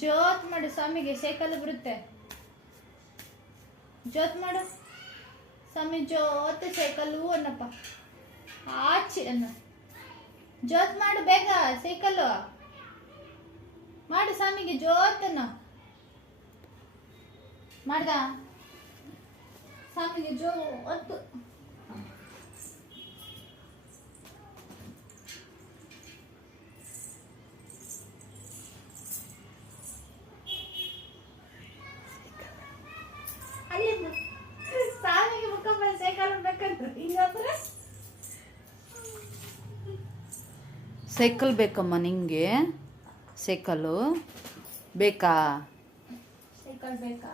ಜೋತ್ ಮಾಡು ಸ್ವಾಮಿಗೆ, ಸೈಕಲ್ ಬರುತ್ತೆ. ಜೋತ್ ಮಾಡು ಸ್ವಾಮಿ, ಜೋತ್ ಸೈಕಲ್ಲು ಅನ್ನಪ್ಪ. ಆಚೆ ಅನ್ನ. ಜೋತ್ ಮಾಡು ಬೇಗ, ಸೈಕಲ್ಲು ಮಾಡು ಸ್ವಾಮಿಗೆ, ಜೋತನ್ನು ಮಾಡ್ದ ಸ್ವಾಮಿಗೆ ಜೋತು. ಸ್ವಾಮಿಗೆ ಮುಖ ಸೈಕಲ್ ಬೇಕಂತ ಹಿಂಗಾದ್ರೆ ಸೈಕಲ್ ಬೇಕಮ್ಮ ನಿಂಗೆ? ಸೈಕಲ್ಲು ಬೇಕಾ? ಸೈಕಲ್ ಬೇಕಾ?